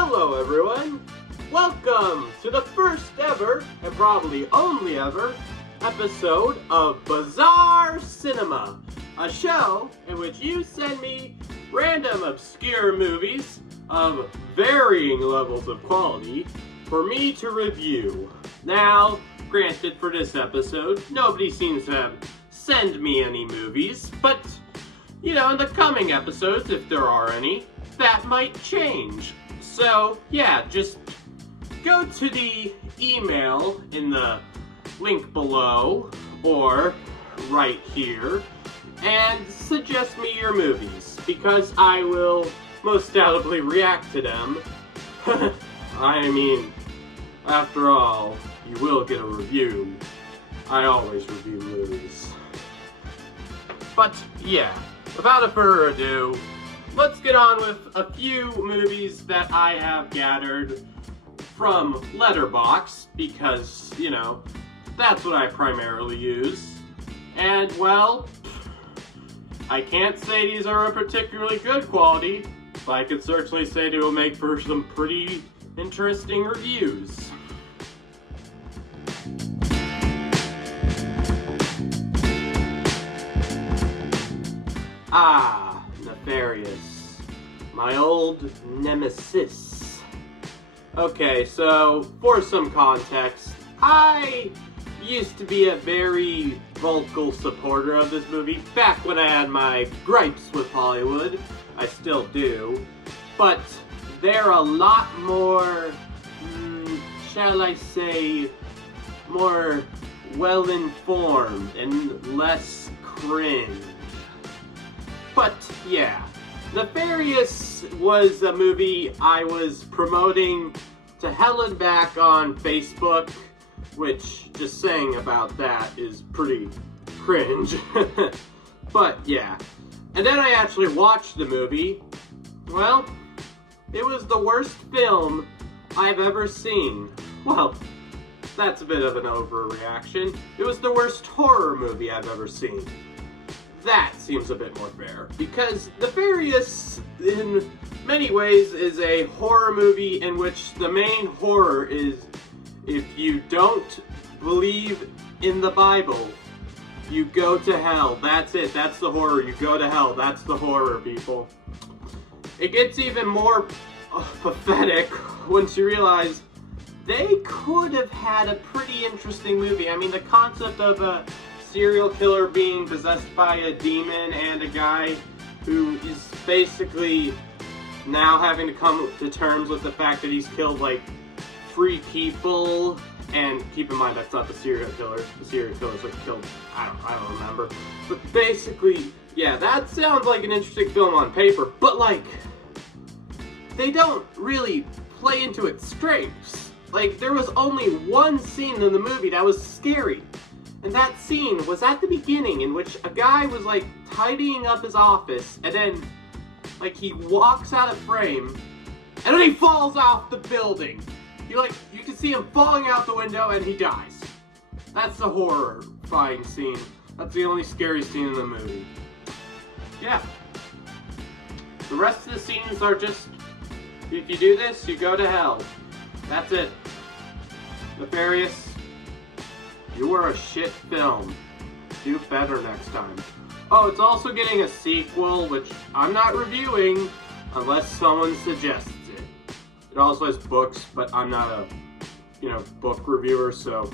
Hello everyone! Welcome to the first ever, and probably only ever, episode of Bazaar Cinema, a show in which you send me random obscure movies of varying levels of quality for me to review. Now, granted, for this episode, nobody seems to have sent me any movies, but, in the coming episodes, if there are any, that might change. So, yeah, just go to the email in the link below, or right here, and suggest me your movies, because I will most doubtably react to them. I mean, after all, you will get a review. I always review movies. But, yeah, without further ado, let's get on with a few movies that I have gathered from Letterboxd, because, that's what I primarily use. And, well, I can't say these are a particularly good quality, but I could certainly say they will make for some pretty interesting reviews. Nefarious. My old nemesis. Okay, so, for some context, I used to be a very vocal supporter of this movie back when I had my gripes with Hollywood. I still do. But they're a lot more, shall I say, more well-informed and less cringe. But, yeah, Nefarious was a movie I was promoting to hell and back on Facebook, which, just saying about that is pretty cringe. But, yeah. And then I actually watched the movie. Well, it was the worst film I've ever seen. Well, that's a bit of an overreaction. It was the worst horror movie I've ever seen. That seems a bit more fair, because Nefarious, in many ways, is a horror movie in which the main horror is, if you don't believe in the Bible, you go to hell. That's it. That's the horror. You go to hell. That's the horror, people. It gets even more pathetic once you realize they could have had a pretty interesting movie. I mean, the concept of a serial killer being possessed by a demon and a guy who is basically now having to come to terms with the fact that he's killed, like, 3 people, and keep in mind that's not the serial killer. The serial killer's like killed, I don't remember. But basically, yeah, that sounds like an interesting film on paper, but, like, they don't really play into its strengths. Like, there was only one scene in the movie that was scary. And that scene was at the beginning, in which a guy was, like, tidying up his office, and then, like, he walks out of frame, and then he falls off the building. You can see him falling out the window, and he dies. That's the horrifying scene. That's the only scary scene in the movie. Yeah. The rest of the scenes are just, if you do this, you go to hell. That's it. Nefarious, you were a shit film. Do better next time. Oh, it's also getting a sequel, which I'm not reviewing unless someone suggests it. It also has books, but I'm not a, book reviewer, so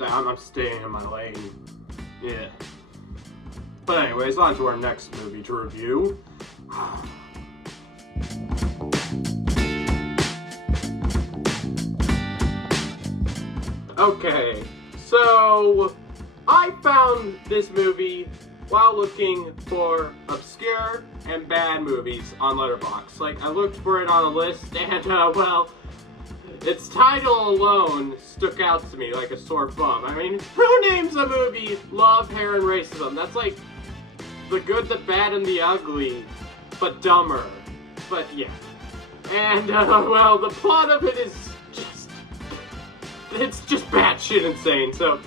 I'm staying in my lane. Yeah. But anyways, on to our next movie to review. Okay. So, I found this movie while looking for obscure and bad movies on Letterboxd. Like, I looked for it on a list, and, well, its title alone stuck out to me like a sore thumb. I mean, who names a movie Love, Hair, and Racism? That's like The Good, the Bad, and the Ugly, but dumber. But, yeah. And, well, the plot of it is it's just batshit insane. So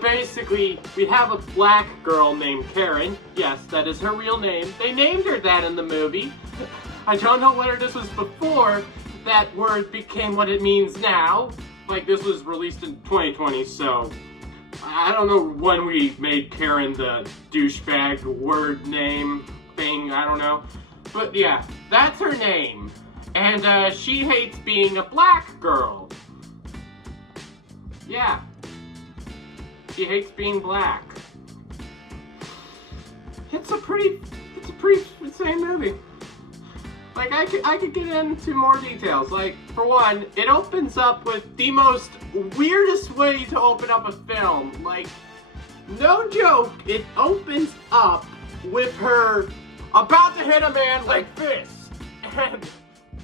basically, we have a black girl named Karen. Yes, that is her real name. They named her that in the movie. I don't know whether this was before that word became what it means now. Like, this was released in 2020, so I don't know when we made Karen the douchebag word name thing, I don't know. But yeah, that's her name. And she hates being a black girl. Yeah. She hates being black. It's a pretty insane movie. Like, I could get into more details. Like, for one, it opens up with the most weirdest way to open up a film. Like, no joke, it opens up with her about to hit a man like this. And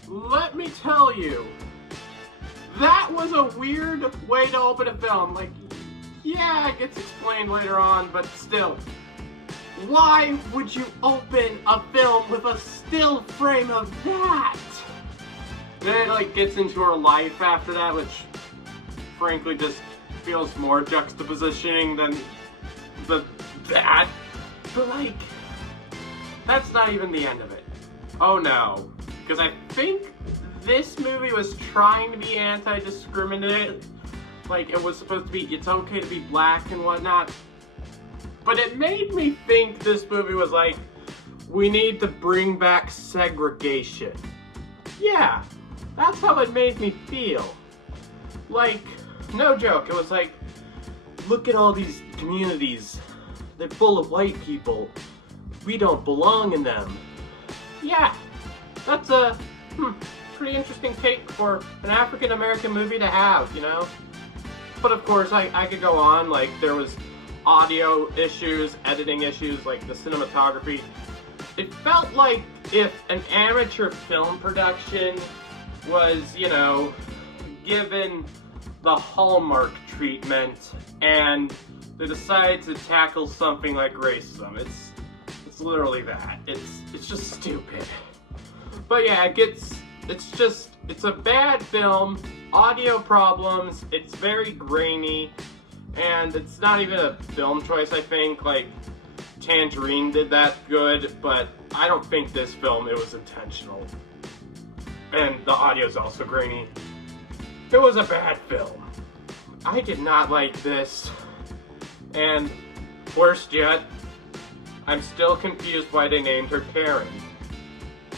let me tell you, that was a weird way to open a film. Like, yeah, it gets explained later on, but still. Why would you open a film with a still frame of that? Then it like gets into her life after that, which frankly just feels more juxtapositioning than that. But like, that's not even the end of it. Oh no, because I think this movie was trying to be anti-discriminatory. Like, it was supposed to be, it's okay to be black and whatnot. But it made me think this movie was like, we need to bring back segregation. Yeah, that's how it made me feel. Like, no joke, it was like, look at all these communities. They're full of white people. We don't belong in them. Yeah, that's a pretty interesting take for an African-American movie to have, you know? But of course, I could go on, like, there was audio issues, editing issues, like the cinematography. It felt like if an amateur film production was, you know, given the Hallmark treatment and they decided to tackle something like racism. It's literally that. It's just stupid. But yeah, it's a bad film, audio problems, it's very grainy. And it's not even a film choice, I think. Like, Tangerine did that good, but I don't think this film, it was intentional. And the audio's also grainy. It was a bad film. I did not like this. And worst yet, I'm still confused why they named her Karen.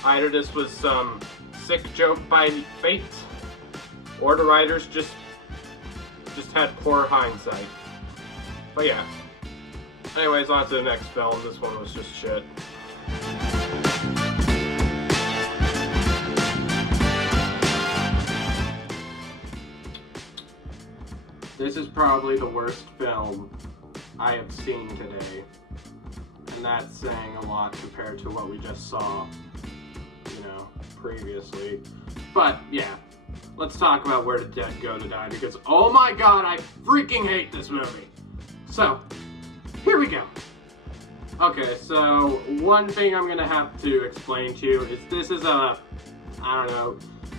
Either this was some sick joke by fate, or the writers just had poor hindsight. But yeah. Anyways, on to the next film. This one was just shit. This is probably the worst film I have seen today. And that's saying a lot compared to what we just saw, you know, previously. But yeah. Let's talk about Where the Dead Go to Die, because oh my god, I freaking hate this movie. So, here we go. Okay, so one thing I'm gonna have to explain to you is this is a, I don't know,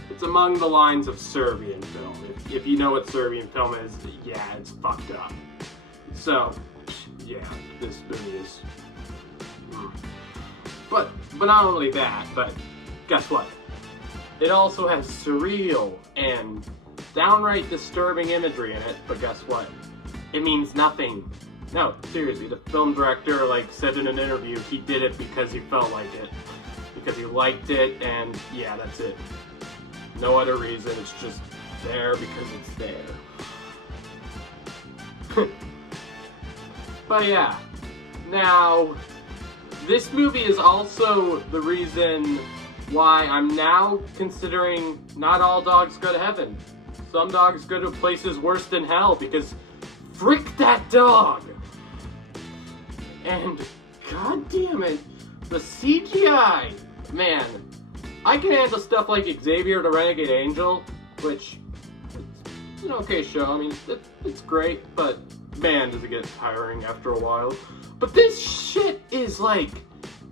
it's among the lines of Serbian film. If you know what Serbian film is, yeah, it's fucked up. So, yeah, this movie is... But not only that, but guess what? It also has surreal and downright disturbing imagery in it, but guess what? It means nothing. No, seriously, the film director said in an interview he did it because he felt like it. Because he liked it, and yeah, that's it. No other reason, it's just there because it's there. But yeah, now, this movie is also the reason why I'm now considering not all dogs go to heaven. Some dogs go to places worse than hell, because frick that dog! And god damn it, the CGI! Man, I can handle stuff like Xavier the Renegade Angel, which it's an okay show. I mean, it's great, but man, does it get tiring after a while. But this shit is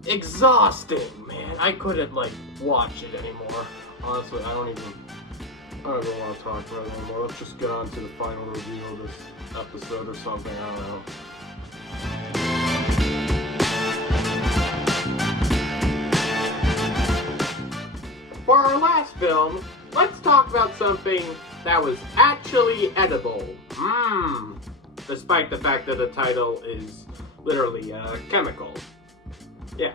exhausting, man. I couldn't watch it anymore. Honestly, I don't even want to talk about it anymore. Let's just get on to the final review of this episode or something. I don't know. For our last film, let's talk about something that was actually edible. Despite the fact that the title is literally a chemical. Yeah.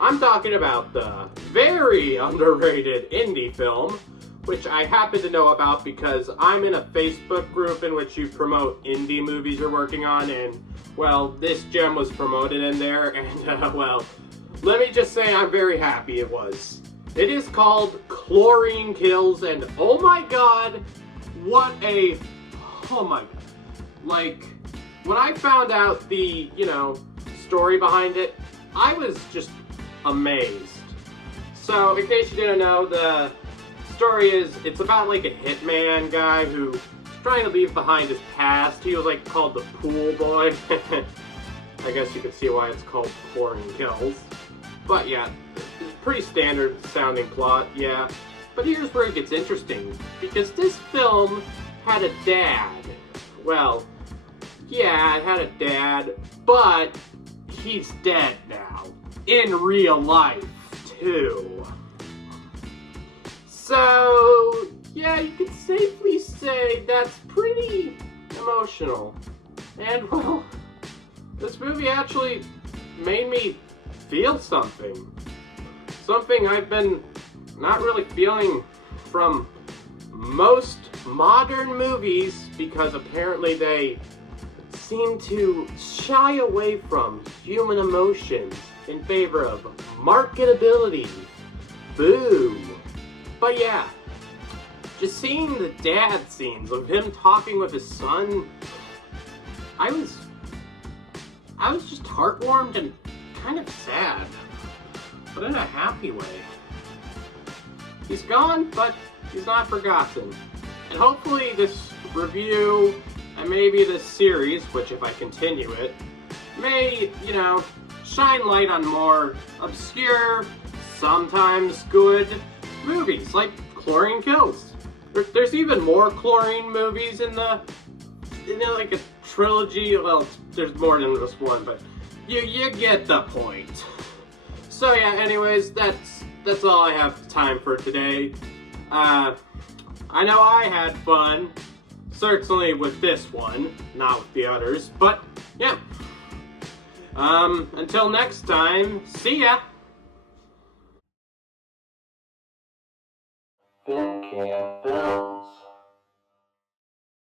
I'm talking about the very underrated indie film, which I happen to know about because I'm in a Facebook group in which you promote indie movies you're working on, and, well, this gem was promoted in there, and, well, let me just say I'm very happy it was. It is called Chlorine Kills, and oh my god, oh my, like, when I found out the, story behind it, I was just amazed. So, in case you didn't know, the story is, it's about like a hitman guy who's trying to leave behind his past. He was like called the pool boy. I guess you can see why it's called Chlorine Kills. But yeah, it's a pretty standard sounding plot, yeah. But here's where it gets interesting, because this film had a dad. Well, yeah, it had a dad, but he's dead now. In real life, too. So, yeah, you could safely say that's pretty emotional. And, well, this movie actually made me feel something. Something I've been not really feeling from most modern movies, because apparently they seem to shy away from human emotions in favor of marketability. Boo. But yeah, just seeing the dad scenes of him talking with his son, I was just heartwarmed and kind of sad, but in a happy way. He's gone, but he's not forgotten. And hopefully this review, and maybe this series, which if I continue it, may, shine light on more obscure, sometimes good movies, like Chlorine Kills. There's even more Chlorine movies in like a trilogy. Well, there's more than this one, but you get the point. So yeah, anyways, that's all I have time for today. I know I had fun, certainly with this one, not with the others, but yeah. Until next time, see ya! Fincannreviewsyourfilmideas.